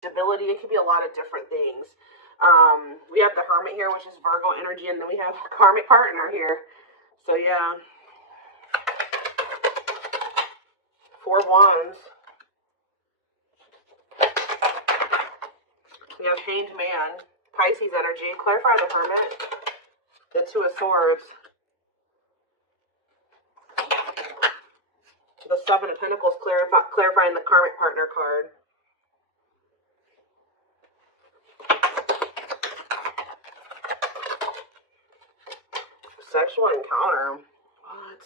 stability. It could be a lot of different things. We have the Hermit here, which is Virgo energy, and then we have karmic partner here. So yeah, 4 Wands. We have Hanged Man, Pisces energy. Clarify the Hermit. The 2 of Swords. The 7 of Pentacles, clarifying the karmic partner card. Sexual encounter. What?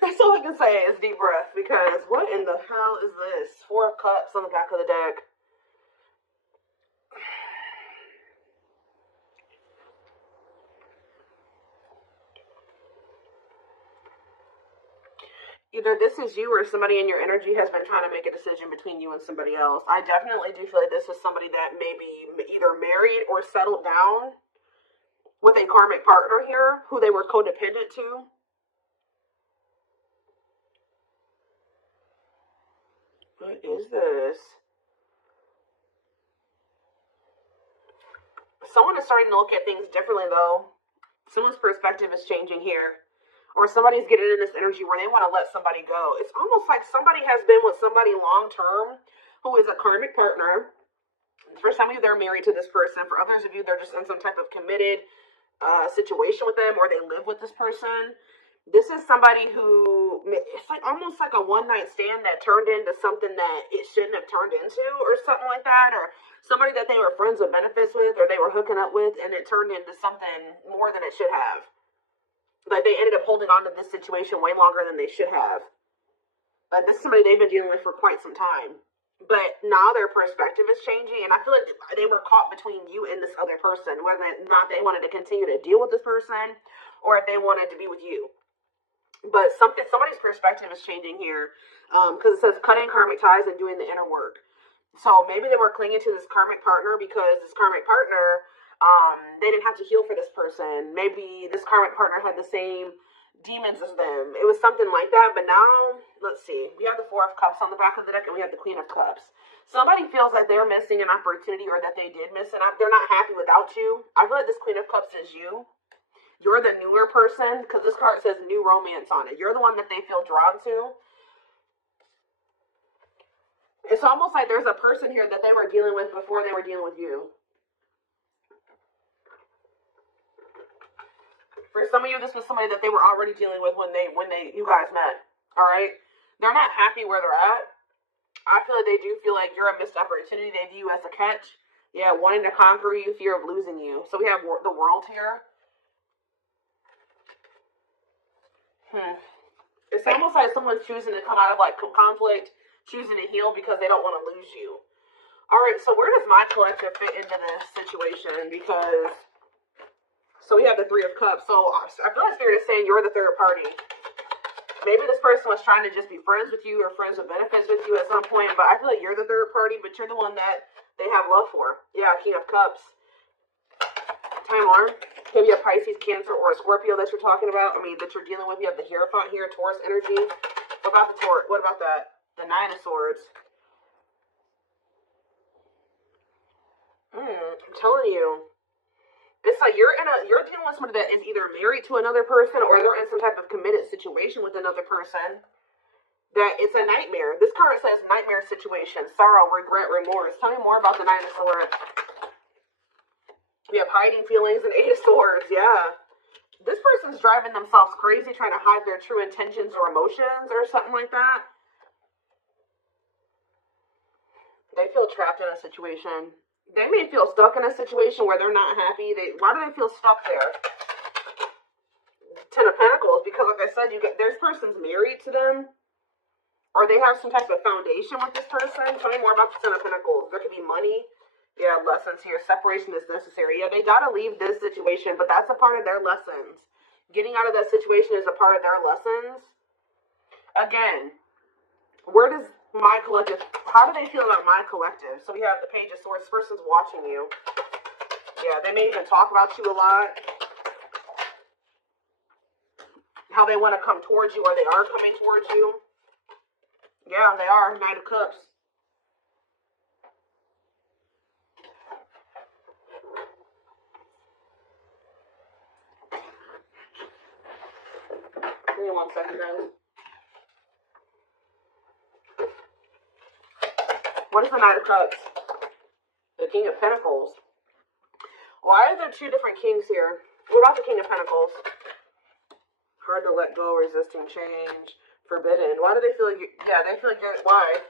That's all I can say is deep breath, because what in the hell is this? 4 of Cups on the back of the deck. Either this is you or somebody in your energy has been trying to make a decision between you and somebody else. I definitely do feel like this is somebody that may be either married or settled down with a karmic partner here who they were codependent to. What is this? Someone is starting to look at things differently, though. Someone's perspective is changing here. Or somebody's getting in this energy where they want to let somebody go. It's almost like somebody has been with somebody long-term who is a karmic partner. For some of you, they're married to this person. For others of you, they're just in some type of committed situation with them, or they live with this person. This is somebody who, it's like almost like a one-night stand that turned into something that it shouldn't have turned into, or something like that, or somebody that they were friends with benefits with, or they were hooking up with, and it turned into something more than it should have. Like they ended up holding on to this situation way longer than they should have. This is somebody they've been dealing with for quite some time. But now their perspective is changing, and I feel like they were caught between you and this other person, whether or not they wanted to continue to deal with this person, or if they wanted to be with you. But somebody's perspective is changing here, because it says cutting karmic ties and doing the inner work. So maybe they were clinging to this karmic partner because this karmic partner, they didn't have to heal for this person. Maybe this karmic partner had the same demons as them. It was something like that. But now, let's see. We have the 4 of Cups on the back of the deck, and we have the Queen of Cups. Somebody feels like they're missing an opportunity, or that they did miss an opportunity. They're not happy without you. I feel like this Queen of Cups is you. You're the newer person, because this card says new romance on it. You're the one that they feel drawn to. It's almost like there's a person here that they were dealing with before they were dealing with you. For some of you, this was somebody that they were already dealing with when you guys met. All right? They're not happy where they're at. I feel like they do feel like you're a missed opportunity. They view you as a catch. Yeah, wanting to conquer you, fear of losing you. So we have the World here. It's almost like someone's choosing to come out of like conflict, choosing to heal because they don't want to lose you. All right, so where does my collective fit into this situation? Because, so we have the 3 of Cups. So I feel like Spirit is saying you're the third party. Maybe this person was trying to just be friends with you or friends with benefits with you at some point, but I feel like you're the third party, but you're the one that they have love for. Yeah, King of Cups. Time Lord. Maybe a Pisces, Cancer, or a Scorpio that you're talking about. I mean, that you're dealing with. You have the Hierophant here, Taurus energy. What about the Taurus? What about that? The 9 of Swords. I'm telling you. It's like you're dealing with somebody that is either married to another person or they're in some type of committed situation with another person. That it's a nightmare. This card says nightmare situation. Sorrow, regret, remorse. Tell me more about the 9 of Swords. We have hiding feelings and 8 of Swords. Yeah. This person's driving themselves crazy trying to hide their true intentions or emotions or something like that. They feel trapped in a situation. They may feel stuck in a situation where they're not happy. Why do they feel stuck there? 10 of Pentacles, because like I said, this person's married to them, or they have some type of foundation with this person. Tell me more about the 10 of Pentacles. There could be money. Yeah, lessons here. Separation is necessary. Yeah, they got to leave this situation, but that's a part of their lessons. Getting out of that situation is a part of their lessons. Again, where does my collective, how do they feel about my collective? So we have the Page of Swords. This person's watching you. Yeah, they may even talk about you a lot. how they want to come towards you, or they are coming towards you. Yeah, they are. Knight of Cups. Give me 1 second, guys. What is the Knight of Cups? The King of Pentacles. Why are there two different kings here? What about the King of Pentacles? Hard to let go, resisting change, forbidden. Why do they feel like yeah, they feel like you're, why?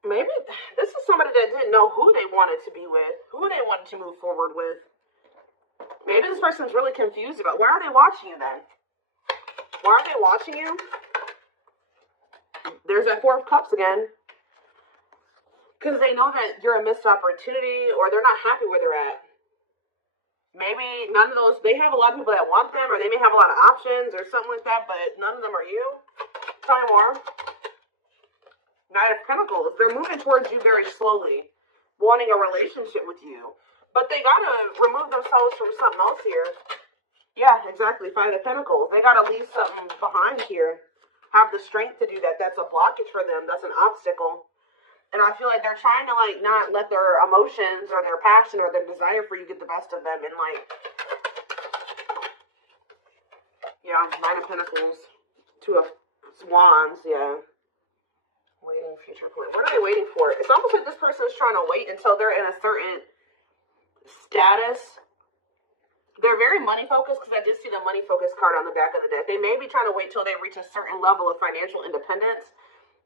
Maybe this is somebody that didn't know who they wanted to be with, who they wanted to move forward with. Maybe this person's really confused about, why are they watching you then? Why are they watching you? There's that Four of Cups again. Because they know that you're a missed opportunity, or they're not happy where they're at. Maybe none of those, they have a lot of people that want them, or they may have a lot of options or something like that, but none of them are you. Tell me more. Knight of Pentacles. They're moving towards you very slowly, wanting a relationship with you. But they gotta remove themselves from something else here. Yeah, exactly. Five of Pentacles. They gotta leave something behind here. Have the strength to do that. That's a blockage for them. That's an obstacle. And I feel like they're trying to, like, not let their emotions or their passion or their desire for you get the best of them. And, like, yeah, Nine of Pentacles. Two of Wands, yeah. Waiting future point. What are they waiting for? It's almost like this person is trying to wait until they're in a certain status. They're very money focused, because I did see the money focused card on the back of the deck. They may be trying to wait till they reach a certain level of financial independence.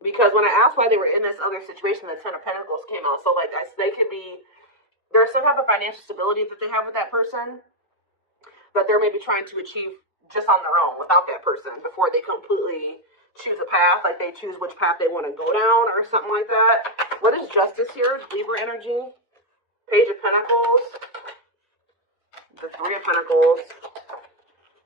Because when I asked why they were in this other situation, the Ten of Pentacles came out. So, like, they could be, there's some type of financial stability that they have with that person, but they're maybe trying to achieve just on their own without that person before they completely choose a path, like they choose which path they want to go down or something like that. What is Justice here? Libra energy. Page of Pentacles. The Three of Pentacles.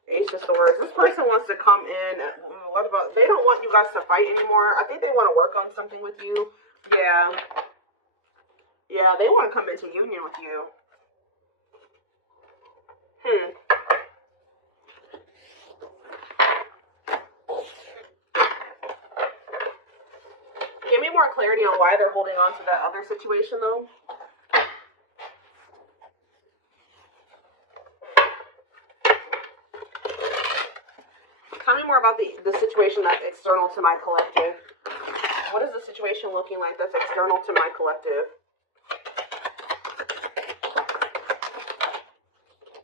Ace of Swords. This person wants to come in. What about, they don't want you guys to fight anymore. I think they want to work on something with you. Yeah. Yeah, they want to come into union with you. Give me more clarity on why they're holding on to that other situation, though. Tell me more about the situation that's external to my collective. What is the situation looking like that's external to my collective?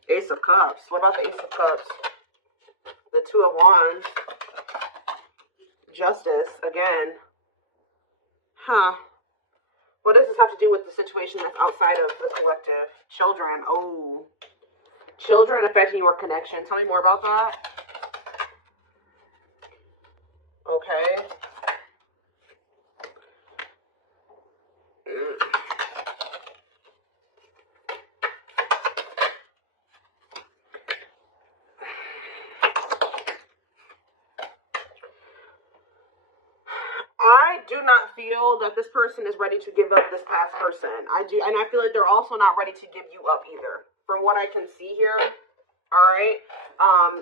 Ace of Cups. What about the Ace of Cups? The Two of Wands. Justice, again. What does this have to do with the situation that's outside of the collective? Children. Oh. Children affecting your connection. Tell me more about that. Okay. I do not feel that this person is ready to give up this past person. I do, and I feel like they're also not ready to give you up either. From what I can see here, all right.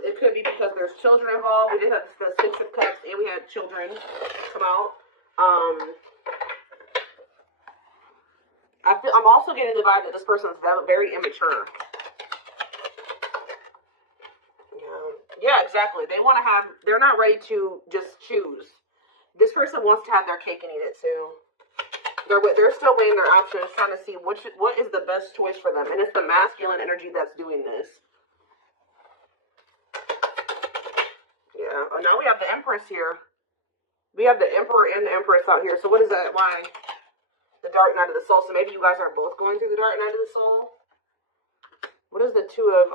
It could be because there's children involved. We did have the Six of Cups, and we had children come out. I'm also getting the vibe that this person is very immature. Yeah, exactly. They want to have. They're not ready to just choose. This person wants to have their cake and eat it too. They're still weighing their options, trying to see what is the best choice for them. And it's the masculine energy that's doing this. Yeah. Oh, now we have the Empress here. We have the Emperor and the Empress out here. So what is that? Why? The Dark Night of the Soul. So maybe you guys are both going through the Dark Night of the Soul. What is the Two of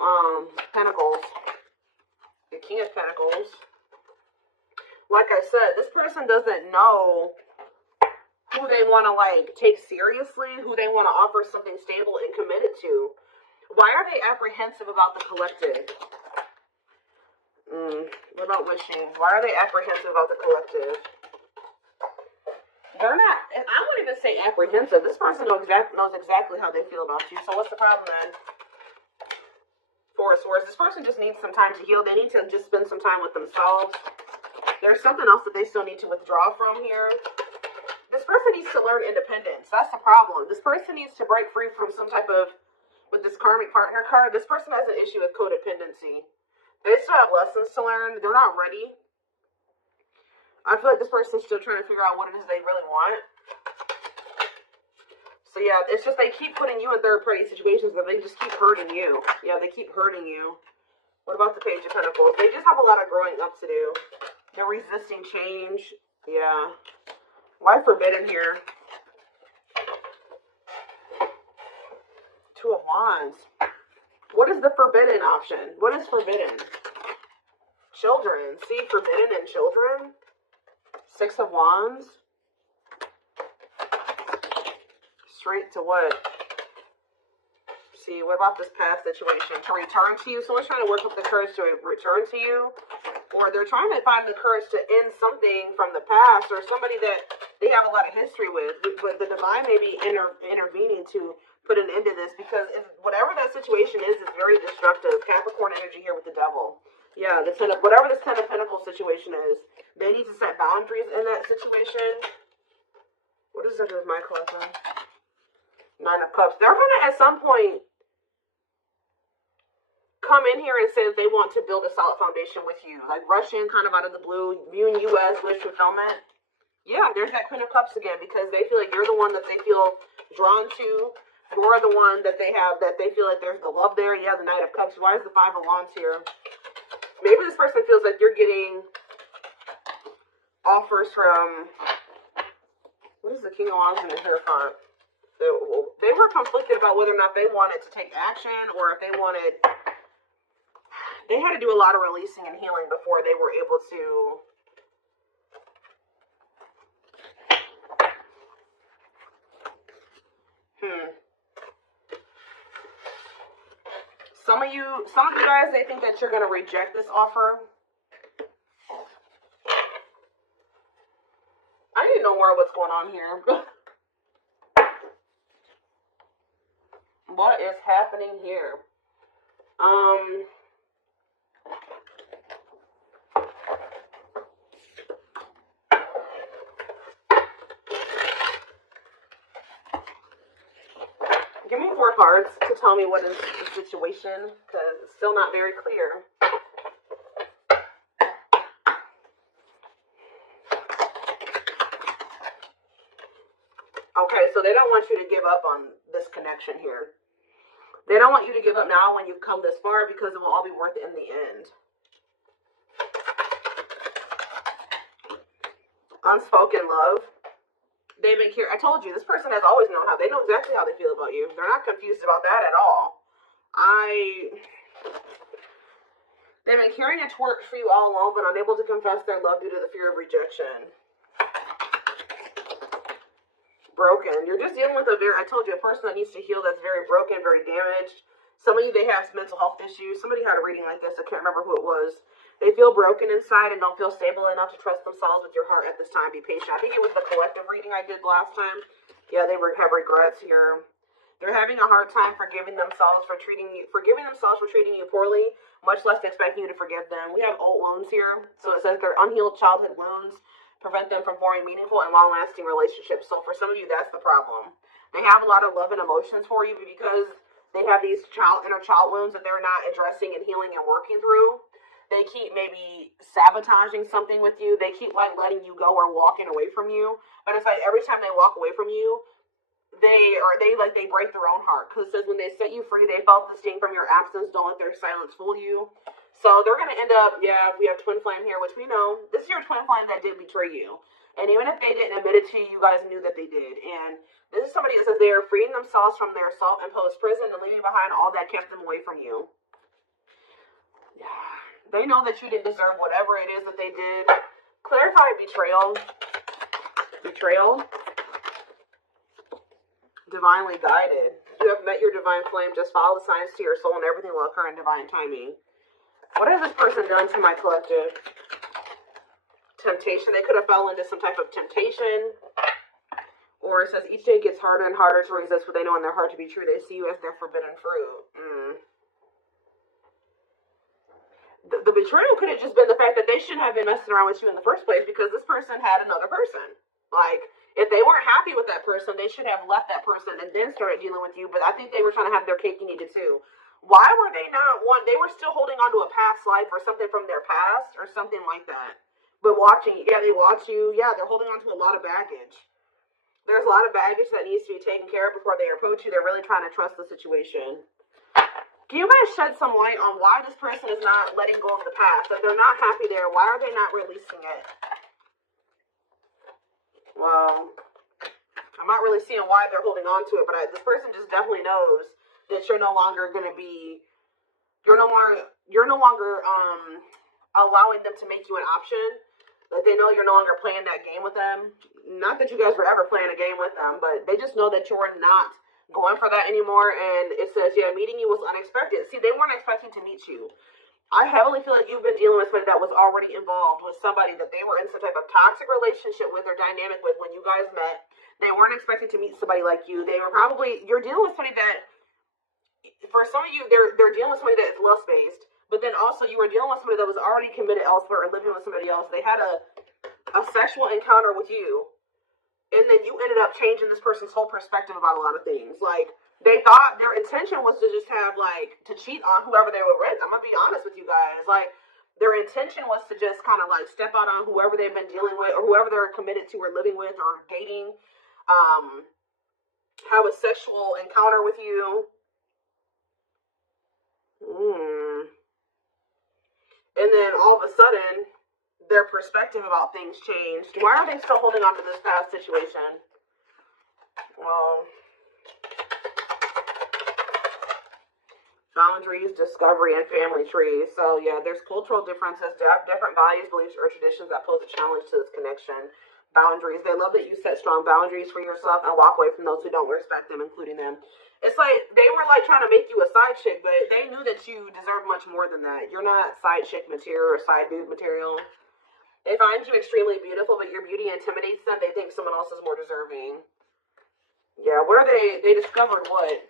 Pentacles? The King of Pentacles. Like I said, this person doesn't know. who they want to, like, take seriously, who they want to offer something stable and committed to. Why are they apprehensive about the collective? What about wishing? Why are they apprehensive about the collective? They're not, and I wouldn't even say apprehensive. This person knows exactly how they feel about you. So what's the problem then? Four of Swords. This person just needs some time to heal. They need to just spend some time with themselves. There's something else that they still need to withdraw from here. This person needs to learn independence. That's the problem. This person needs to break free from some type of, with this karmic partner card, this person has an issue with codependency. They still have lessons to learn. They're not ready. I feel like this person's still trying to figure out what it is they really want. So yeah, it's just they keep putting you in third-party situations, but they just keep hurting you. Yeah, they keep hurting you. What about the Page of Pentacles? They just have a lot of growing up to do. They're resisting change. Yeah. Why forbidden here? Two of Wands. What is the forbidden option? What is forbidden? Children. See, forbidden and children. Six of Wands. Straight to what? See, what about this past situation? To return to you? Someone's trying to work up the courage to return to you. Or they're trying to find the courage to end something from the past. Or somebody that they have a lot of history with. But the divine may be intervening to put an end to this. Because whatever that situation is very destructive. Capricorn energy here with the devil. Yeah, the whatever this Ten of Pentacles situation is. They need to set boundaries in that situation. What does that do with my collector? Nine of Cups. They're going to, at some point, come in here and say that they want to build a solid foundation with you. Like, rush in kind of out of the blue. You and you as wish fulfillment. Yeah, there's that Queen of Cups again. Because they feel like you're the one that they feel drawn to. You're the one that they have, that they feel like there's the love there. Yeah, the Knight of Cups. Why is the Five of Wands here? Maybe this person feels like you're getting offers from, what is the King of Wands in the Hierophant? They were conflicted about whether or not they wanted to take action or if they wanted, they had to do a lot of releasing and healing before they were able to Some of you guys, they think that you're going to reject this offer. I need to know more what's going on here. What is happening here? Give me 4 cards to tell me what is the situation, because it's still not very clear. Okay, so they don't want you to give up on this connection here. They don't want you to give up now when you've come this far, because it will all be worth it in the end. Unspoken love. They've been I told you, this person has always known how. They know exactly how they feel about you. They're not confused about that at all. They've been carrying a torch for you all along, but unable to confess their love due to the fear of rejection. Broken. You're just dealing with I told you, a person that needs to heal, that's very broken, very damaged. Some of you, they have mental health issues. Somebody had a reading like this. I can't remember who it was. They feel broken inside and don't feel stable enough to trust themselves with your heart at this time. Be patient. I think it was the collective reading I did last time. Yeah, they have regrets here. They're having a hard time forgiving themselves for treating you poorly, much less expecting you to forgive them. We have old wounds here. So it says their unhealed childhood wounds prevent them from forming meaningful and long-lasting relationships. So for some of you, that's the problem. They have a lot of love and emotions for you, but because they have these inner child wounds that they're not addressing and healing and working through, they keep maybe sabotaging something with you. They keep like letting you go or walking away from you. But it's like every time they walk away from you, they break their own heart. Because it says when they set you free, they felt the sting from your absence. Don't let their silence fool you. So they're going to end up, yeah, we have twin flame here, which we know. This is your twin flame that did betray you. And even if they didn't admit it to you, you guys knew that they did. And this is somebody that says they are freeing themselves from their self-imposed prison and leaving behind all that kept them away from you. Yeah. They know that you didn't deserve whatever it is that they did. Clarify betrayal. Betrayal. Divinely guided. You have met your divine flame. Just follow the signs to your soul and everything will occur in divine timing. What has this person done to my collective? Temptation. They could have fell into some type of temptation. Or it says, each day gets harder and harder to resist what they know in their heart to be true. They see you as their forbidden fruit. The betrayal could have just been the fact that they shouldn't have been messing around with you in the first place because this person had another person. Like, if they weren't happy with that person, they should have left that person and then started dealing with you. But I think they were trying to have their cake and eat it too. Why were they not one? They were still holding on to a past life or something from their past or something like that. But watching, yeah, they watch you. Yeah, they're holding on to a lot of baggage. There's a lot of baggage that needs to be taken care of before they approach you. They're really trying to trust the situation. Can you guys shed some light on why this person is not letting go of the past? If they're not happy there, why are they not releasing it? Well, I'm not really seeing why they're holding on to it, but this person just definitely knows that you're no longer going to be, you're no longer allowing them to make you an option. That they know you're no longer playing that game with them. Not that you guys were ever playing a game with them, but they just know that you're not going for that anymore. And it says, yeah, meeting you was unexpected. See, they weren't expecting to meet you. I heavily feel like you've been dealing with somebody that was already involved with somebody that they were in some type of toxic relationship with or dynamic with when you guys met. They weren't expecting to meet somebody like you. They were probably, you're dealing with somebody that, for some of you, they're dealing with somebody that is lust-based. But then also you were dealing with somebody that was already committed elsewhere or living with somebody else. They had a sexual encounter with you. And then you ended up changing this person's whole perspective about a lot of things. Like, they thought their intention was to just have, like, to cheat on whoever they were with. I'm going to be honest with you guys. Like, their intention was to just kind of, like, step out on whoever they've been dealing with or whoever they're committed to or living with or dating. Have a sexual encounter with you. And then all of a sudden, their perspective about things changed. Why are they still holding on to this past situation? Well, boundaries, discovery, and family trees. So yeah, there's cultural differences, different values, beliefs, or traditions that pose a challenge to this connection. Boundaries. They love that you set strong boundaries for yourself and walk away from those who don't respect them, including them. It's like they were like trying to make you a side chick, but they knew that you deserve much more than that. You're not side chick material or side dude material. They find you extremely beautiful, but your beauty intimidates them. They think someone else is more deserving. Yeah, what are they? They discovered what?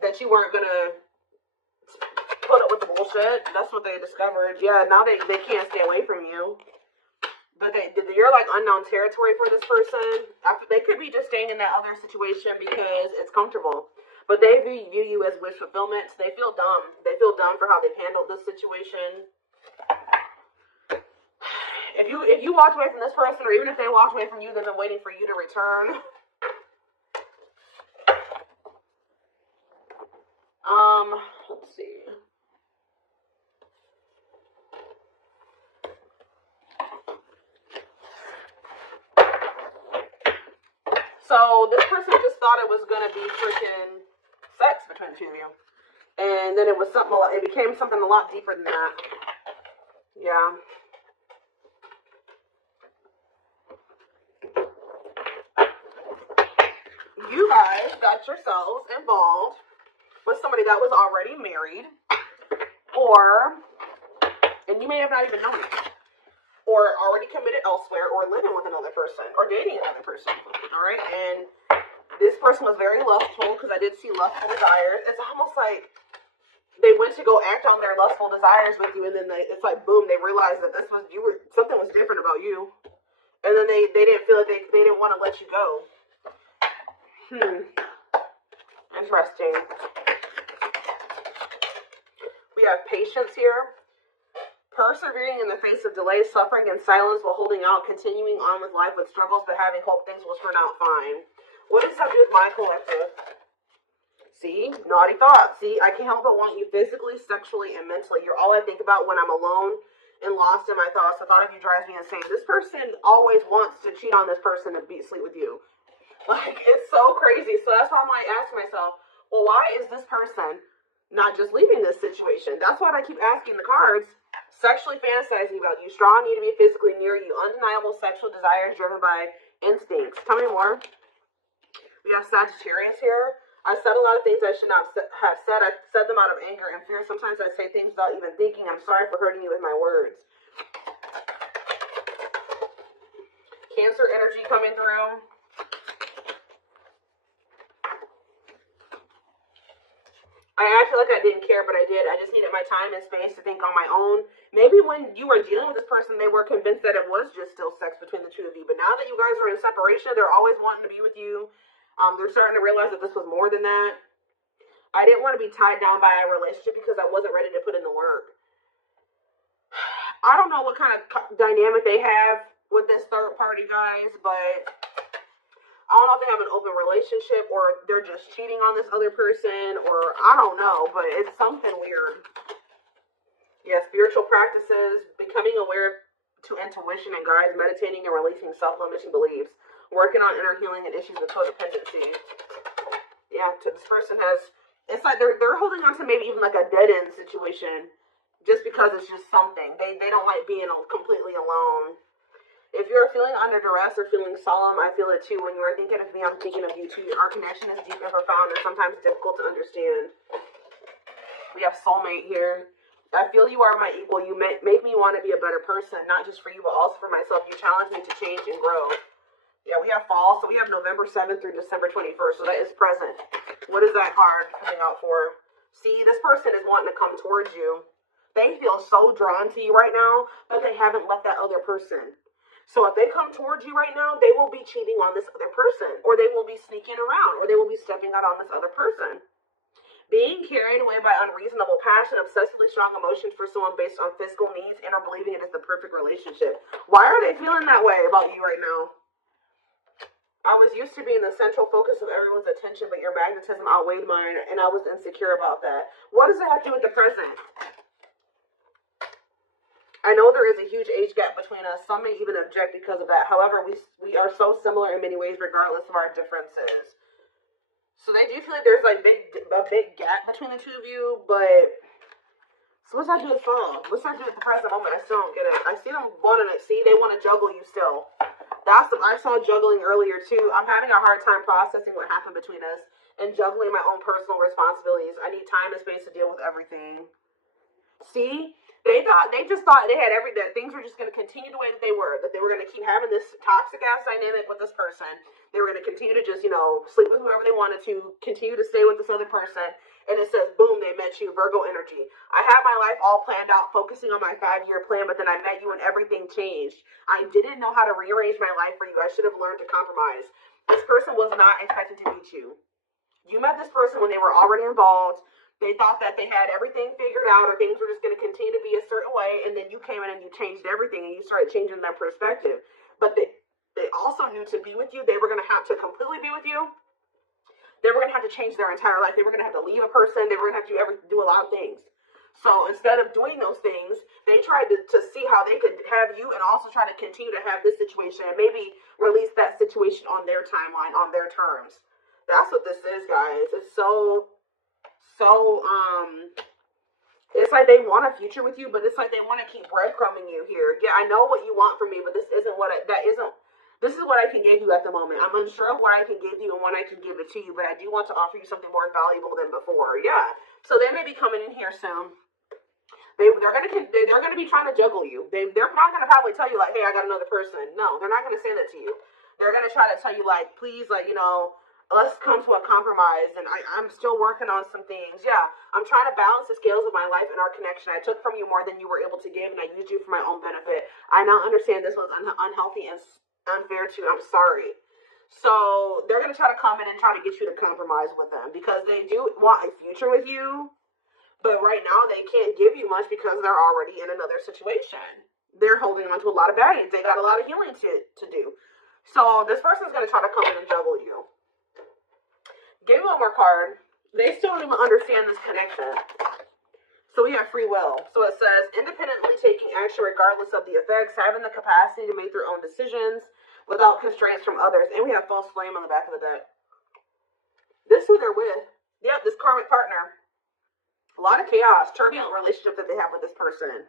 That you weren't going to put up with the bullshit. That's what they discovered. Yeah, now they can't stay away from you. But you're like unknown territory for this person. They could be just staying in that other situation because it's comfortable. But they view you as wish fulfillment. They feel dumb. They feel dumb for how they've handled this situation. If you walked away from this person, or even if they walked away from you, they've been waiting for you to return. Let's see. So this person just thought it was gonna be freaking sex between the two of you, and then it was something. It became something a lot deeper than that. Yeah. You guys got yourselves involved with somebody that was already married, and you may have not even known it, or already committed elsewhere, or living with another person, or dating another person, all right? And this person was very lustful, because I did see lustful desires. It's almost like they went to go act on their lustful desires with you, and then it's like, boom, they realized that something was different about you, and then they didn't feel like they didn't want to let you go. Interesting. We have patience here. Persevering in the face of delay, suffering, and silence while holding out, continuing on with life with struggles, but having hope things will turn out fine. What does that do with my collective? See? Naughty thoughts. See? I can't help but want you physically, sexually, and mentally. You're all I think about when I'm alone and lost in my thoughts. The thought of you drives me insane. This person always wants to cheat on this person and sleep with you. Like, it's so crazy. So that's why I'm like asking myself, well, why is this person not just leaving this situation? That's what I keep asking the cards. Sexually fantasizing about you. Strong need to be physically near you. Undeniable sexual desires driven by instincts. Tell me more. We have Sagittarius here. I said a lot of things I should not have said. I said them out of anger and fear. Sometimes I say things without even thinking. I'm sorry for hurting you with my words. Cancer energy coming through. I feel like I didn't care, but I did. I just needed my time and space to think on my own. Maybe when you were dealing with this person, they were convinced that it was just still sex between the two of you. But now that you guys are in separation, they're always wanting to be with you. They're starting to realize that this was more than that. I didn't want to be tied down by a relationship because I wasn't ready to put in the work. I don't know what kind of dynamic they have with this third party, guys, but I don't know if they have an open relationship or they're just cheating on this other person, or I don't know, but it's something weird. Yeah, spiritual practices, becoming aware to intuition and guides, meditating and releasing self-limiting beliefs, working on inner healing and issues of codependency. Yeah, this person has, it's like they're holding on to maybe even like a dead-end situation just because it's just something. They don't like being completely alone. If you're feeling under duress or feeling solemn, I feel it too. When you are thinking of me, I'm thinking of you too. Our connection is deep and profound and sometimes difficult to understand. We have soulmate here. I feel you are my equal. You make me want to be a better person, not just for you, but also for myself. You challenge me to change and grow. Yeah, we have fall. So we have November 7th through December 21st. So that is present. What is that card coming out for? See, this person is wanting to come towards you. They feel so drawn to you right now, but they haven't left that other person. So if they come towards you right now, they will be cheating on this other person, or they will be sneaking around, or they will be stepping out on this other person. Being carried away by unreasonable passion, obsessively strong emotions for someone based on physical needs, and or believing it is the perfect relationship. Why are they feeling that way about you right now? I was used to being the central focus of everyone's attention, but your magnetism outweighed mine, and I was insecure about that. What does it have to do with the present? I know there is a huge age gap between us. Some may even object because of that. However, we are so similar in many ways regardless of our differences. So they do feel like there's like a big gap between the two of you, but so what's that do with phone? What's that do with the present moment? I still don't get it. I see them wanting to see, they want to juggle you still. That's what I saw juggling earlier too. I'm having a hard time processing what happened between us and juggling my own personal responsibilities. I need time and space to deal with everything. See? They just thought they had that things were just going to continue the way that they were, that they were going to keep having this toxic ass dynamic with this person. They were going to continue to just, sleep with whoever they wanted to, continue to stay with this other person. And it says, boom, they met you, Virgo energy. I had my life all planned out, focusing on my 5-year plan, but then I met you and everything changed. I didn't know how to rearrange my life for you. I should have learned to compromise. This person was not expected to meet you. You met this person when they were already involved. They thought that they had everything figured out, or things were just going to continue to be a certain way, and then you came in and you changed everything, and you started changing their perspective. But they also knew to be with you, they were going to have to completely be with you. They were going to have to change their entire life. They were going to have to leave a person. They were going to have to do a lot of things. So instead of doing those things, they tried to see how they could have you and also try to continue to have this situation and maybe release that situation on their timeline, on their terms. That's what this is, guys. It's it's like they want a future with you, but it's like they want to keep breadcrumbing you here. Yeah, I know what you want from me, but this isn't what this is what I can give you at the moment. I'm unsure of what I can give you and when I can give it to you, but I do want to offer you something more valuable than before. Yeah. So they may be coming in here soon. They're gonna be trying to juggle you. They're not gonna probably tell you like, hey, I got another person. No, they're not gonna say that to you. They're gonna try to tell you like, please, like, let's come to a compromise, and I'm still working on some things. Yeah, I'm trying to balance the scales of my life and our connection. I took from you more than you were able to give, and I used you for my own benefit. I now understand this was unhealthy and unfair too. I'm sorry. So they're going to try to come in and try to get you to compromise with them because they do want a future with you, but right now they can't give you much because they're already in another situation. They're holding on to a lot of baggage. They got a lot of healing to do. So this person's going to try to come in and juggle you. Give me one more card. They still don't even understand this connection. So we have free will. So it says, independently taking action regardless of the effects, having the capacity to make their own decisions without constraints from others. And we have false flame on the back of the deck. This is who they're with. Yep, this karmic partner. A lot of chaos, turbulent relationship that they have with this person.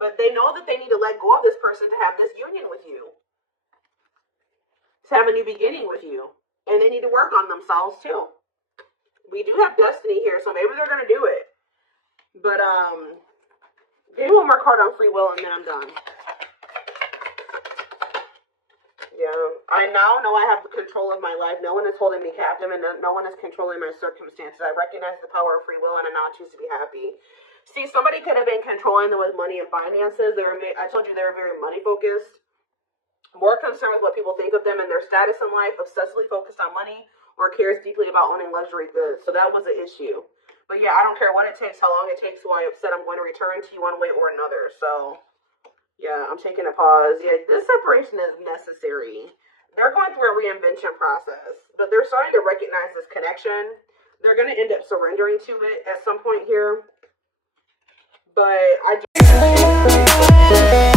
But they know that they need to let go of this person to have this union with you. To have a new beginning with you. And they need to work on themselves too. We do have destiny here, so maybe they're going to do it. But, give me one more card on free will and then I'm done. Yeah, I now know I have the control of my life. No one is holding me captive and no one is controlling my circumstances. I recognize the power of free will and I now choose to be happy. See, somebody could have been controlling them with money and finances. I told you they were very money focused. More concerned with what people think of them and their status in life, obsessively focused on money, or cares deeply about owning luxury goods. So that was an issue. But yeah, I don't care what it takes, how long it takes, who I upset, I'm going to return to you one way or another. So yeah, I'm taking a pause. Yeah, this separation is necessary. They're going through a reinvention process, but they're starting to recognize this connection. They're going to end up surrendering to it at some point here. But I just